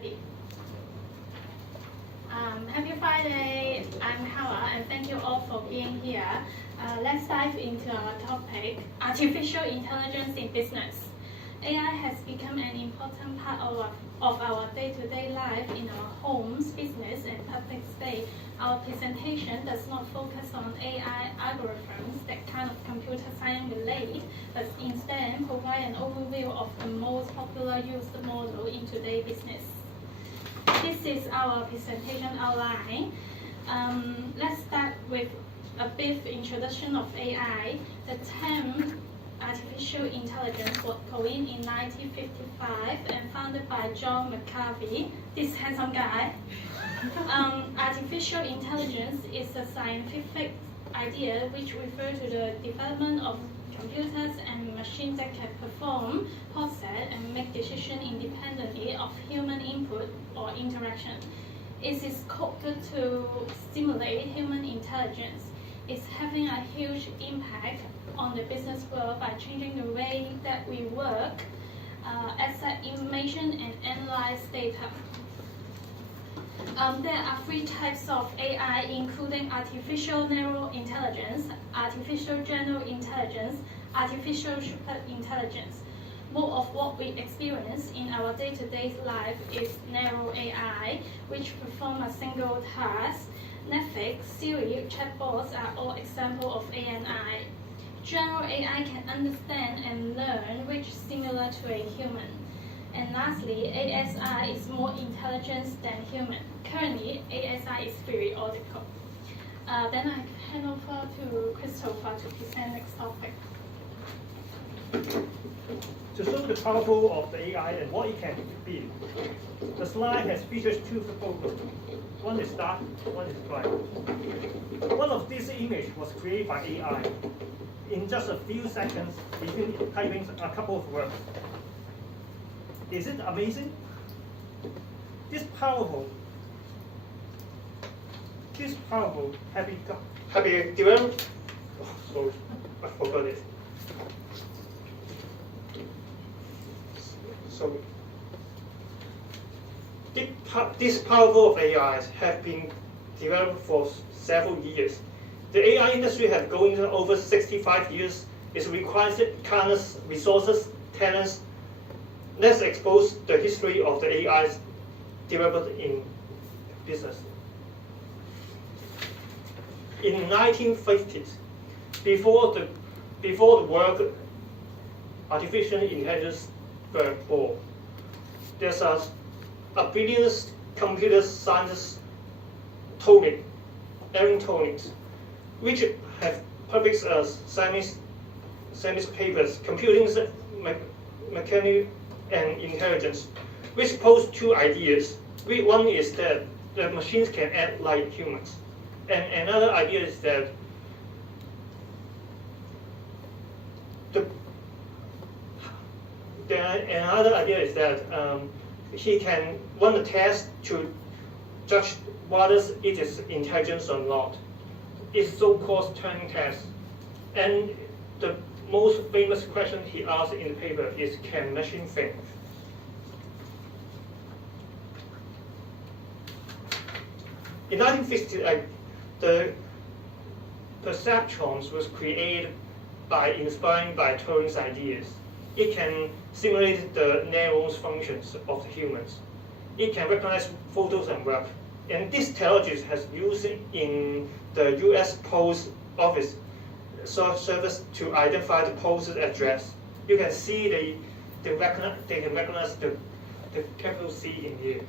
Ready. Happy Friday, I'm Kawa, and thank you all for being here. Let's dive into our topic, artificial intelligence in business. AI has become an important part of our day-to-day life in our homes, business, and public space. Our presentation does not focus on AI algorithms, that kind of computer science related, but instead provide an overview of the most popular used model in today's business. This is our presentation outline. Let's start with a brief introduction of AI. The term artificial intelligence was coined in 1955 and founded by John McCarthy, this handsome guy. Artificial intelligence is a scientific idea which refers to the development of computers and machines that can perform, process, and make decisions independently of human input or interaction. It is coded to stimulate human intelligence. It's having a huge impact on the business world by changing the way that we work, access information, and analyze data. There are three types of AI, including artificial narrow intelligence, artificial general intelligence, artificial super intelligence. More of what we experience in our day-to-day life is narrow AI, which perform a single task. Netflix, Siri, chatbots are all examples of ANI. General AI can understand and learn, which is similar to a human. And lastly, ASI is more intelligent than human. Currently, ASI is theoretical. Then I hand over to Christopher to present next topic. To show the powerful of the AI and what it can be, the slide has featured two photos. One is dark, one is bright. One of these images was created by AI. In just a few seconds, within typing a couple of words. Is it amazing? This powerful happy development. Oh, sorry, I forgot it. So this powerful of AI have been developed for several years. The AI industry has going over 65 years. It requires countless resources, talents. Let's expose the history of the AIs developed in business. In 1950s, before the word artificial intelligence were born, there's a brilliant computer scientist, Aaron Turing, which have published science papers, computing, mechanics, and intelligence, which pose two ideas. One is that the machines can act like humans, and another idea is that he can run a test to judge whether it is intelligent or not. It's so-called Turing test. And the most famous question he asked in the paper is, can machine think? In 1950, the perceptrons was created inspired by Turing's ideas. It can simulate the neuron's functions of the humans. It can recognize photos and web. And this technology has used in the U.S. Post Office service to identify the postal address. You can see they can recognize the capital C in here.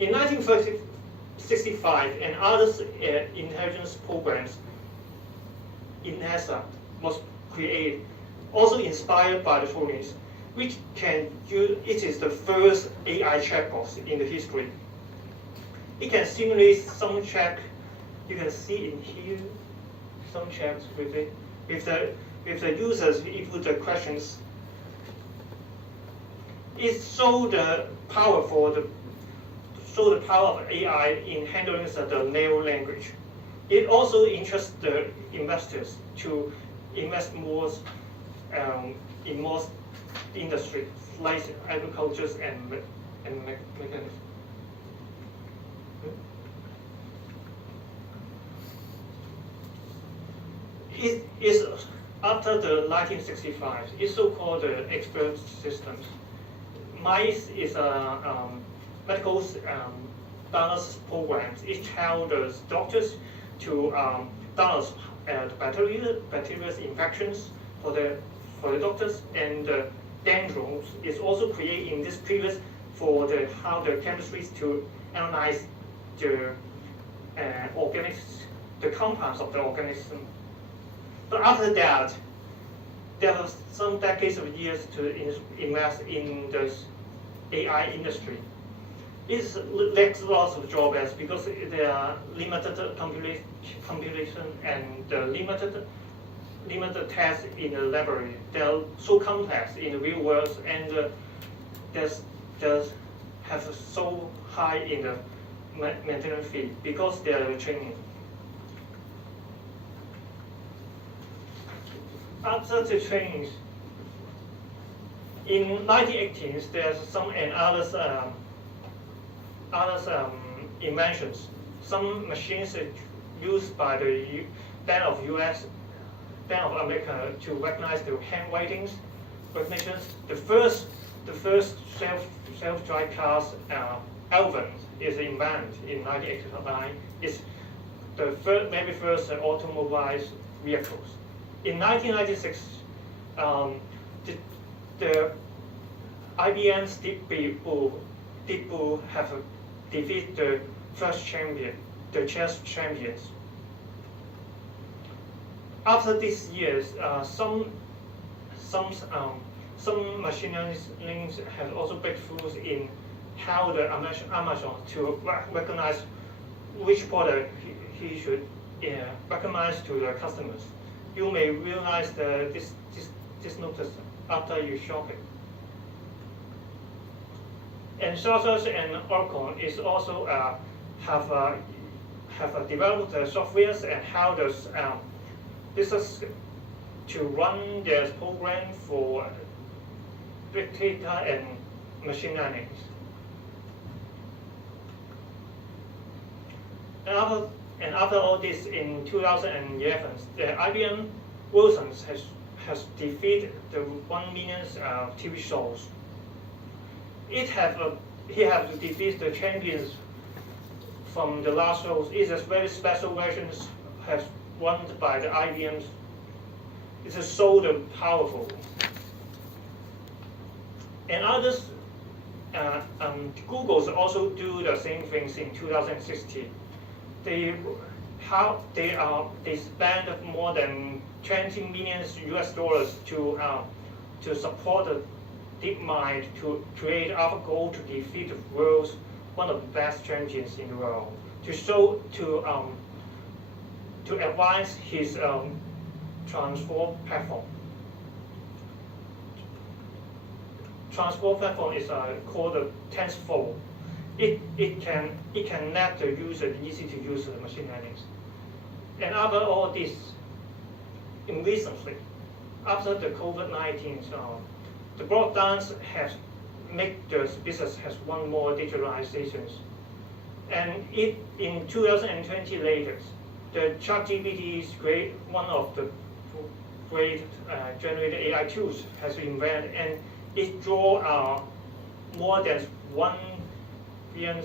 In 1965, and other intelligence programs in NASA was created, also inspired by the Turings, which can use. It is the first AI chatbot in the history. It can simulate some chat. You can see in here some chats with it. If the users input the questions, it shows the power of AI in handling the narrow language. It also interests the investors to invest more in most industries like agriculture and mechanics. It is after the 1965. It's so-called expert systems. MICE is a medical diagnosis program. It helps the doctors to diagnose bacterial infections for the doctors, and dendrons is also created in this period for how the chemistries to analyze the the compounds of the organism. But after that, there was some decades of years to invest in the AI industry. It lacks lots of drawbacks because there are limited compilation and limited tests in the laboratory. They are so complex in the real world, and there's have so high in the maintenance fee because they are training. After the training, in 1980s, there's some and others inventions. Some machines used by the Bank of America to recognize the handwritings recognitions. The first self-drive cars, Alvin, is invented in 1989. It's the very first automobilized vehicles. In 1996, the IBM's Deep Blue have defeated the first champion, the chess champions. After these years, some machine learning has also breakthroughs in how the Amazon to recognize which product he should recognize to the customers. You may realize this notice after you shop it. And Salesforce and Oracle is also have developed the softwares and how does business to run their program for big data and machine learning. And after all this, in 2011, the IBM Wilson has defeated the 1 million TV shows. He have defeated the champions from the last shows. It is very special versions has won by the IBM's. It is so powerful. And others, Google's also do the same things in 2016. They spend more than $20 million to support the DeepMind to create AlphaGo to defeat the world's one of the best champions in the world, to show to advance his transform platform. Transform platform is called the TensorFlow. It can let the user easy to use the machine learning. And after all this, recently, after the COVID-19, the broadband has made the business has one more digitalizations. And in 2020 latest, the ChatGPT is one of the great generated AI tools has been invented, and it draw more than 1 billion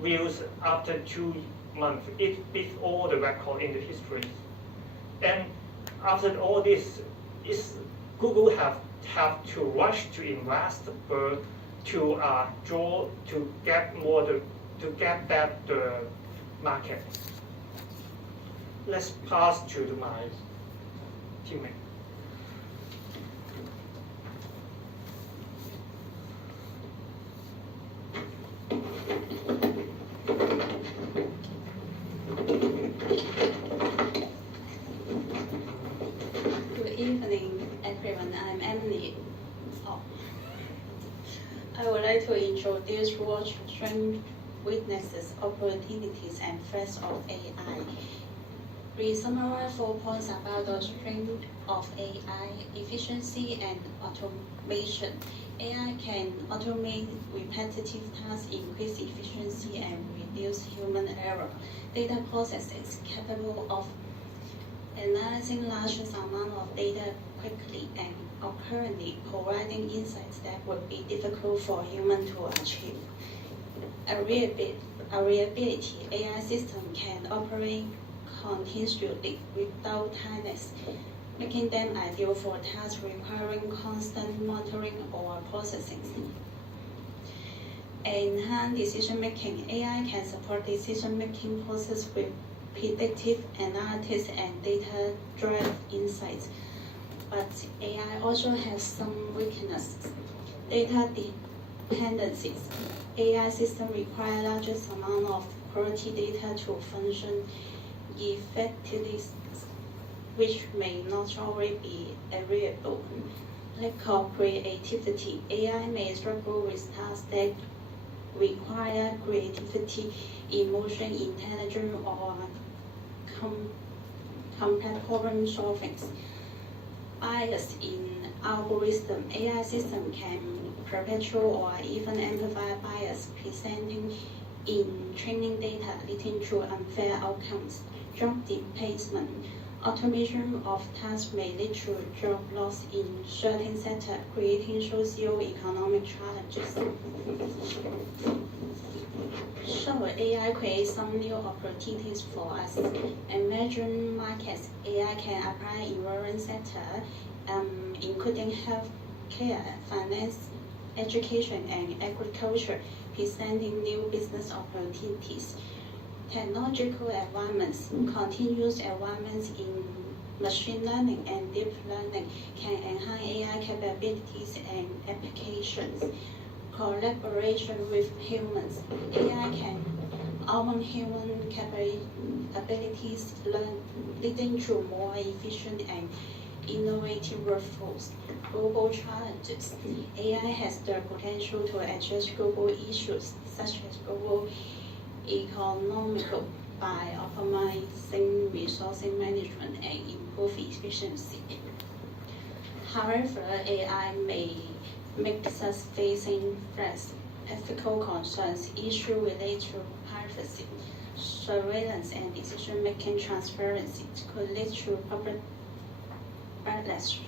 views after 2 months. It beat all the record in the history. And after all this, Google have to rush to invest to draw to get back the market. Let's pass to my teammate. Good evening, everyone. I'm Emily. I would like to introduce what strengths, weaknesses, opportunities, and threats of AI. We summarize 4 points about the strength of AI: efficiency and automation. AI can automate repetitive tasks, increase efficiency, and reduce human error. Data processes capable of analyzing large amounts of data quickly and accurately, providing insights that would be difficult for humans to achieve. Reliability: AI system can operate continuously without tightness, making them ideal for tasks requiring constant monitoring or processing. Enhanced decision-making: AI can support decision-making process with predictive analytics and data-driven insights. But AI also has some weaknesses. Data dependencies: AI systems require largest amount of quality data to function effectively, which may not always be available. Lack of creativity: AI may struggle with tasks that require creativity, emotion, intelligence, or complex problem solving. Bias in algorithm: AI system can perpetuate or even amplify bias presenting in training data, leading to unfair outcomes. Job displacement: automation of tasks may lead to job loss in certain sectors, creating socio-economic challenges. So AI creates some new opportunities for us. Emerging markets: AI can apply in various sectors, including healthcare, finance, education, and agriculture, presenting new business opportunities. Technological advancements: continuous advancements in machine learning and deep learning can enhance AI capabilities and applications. Collaboration with humans: AI can augment human capabilities, leading to more efficient and innovative workforce. Global challenges: AI has the potential to address global issues such as global economical by optimizing resource management and improve efficiency. However, AI may make us facing threats, ethical concerns, issues related to privacy, surveillance, and decision-making transparency could lead to public backlash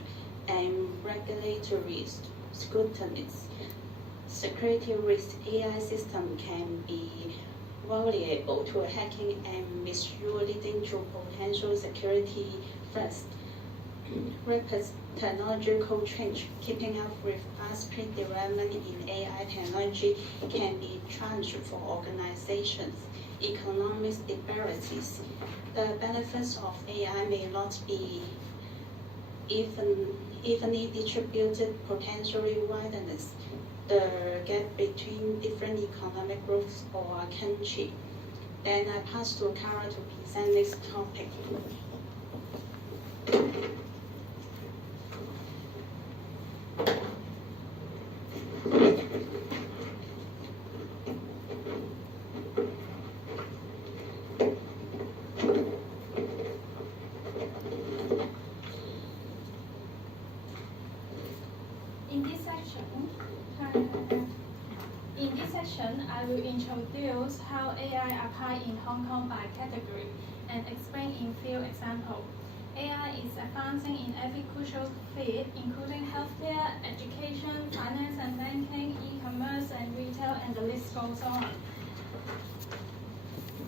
and regulatory scrutiny. Security risks: AI systems can be vulnerable to hacking and misuse, leading to potential security threats. Rapid technological change: keeping up with fast-paced development in AI technology can be challenging for organizations. Economic disparities: the benefits of AI may not be evenly distributed, potentially widens the gap between different economic groups or countries. Then I pass to Kara to present this topic. In this section, I will introduce how AI apply in Hong Kong by category and explain in few examples. AI is advancing in every crucial field, including healthcare, education, finance and banking, e-commerce and retail, and the list goes on.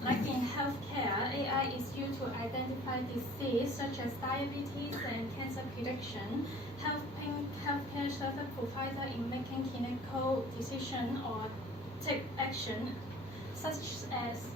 Like in healthcare, AI is used to identify diseases such as diabetes and cancer prediction, helping healthcare service provider in making clinical decisions or take action, such as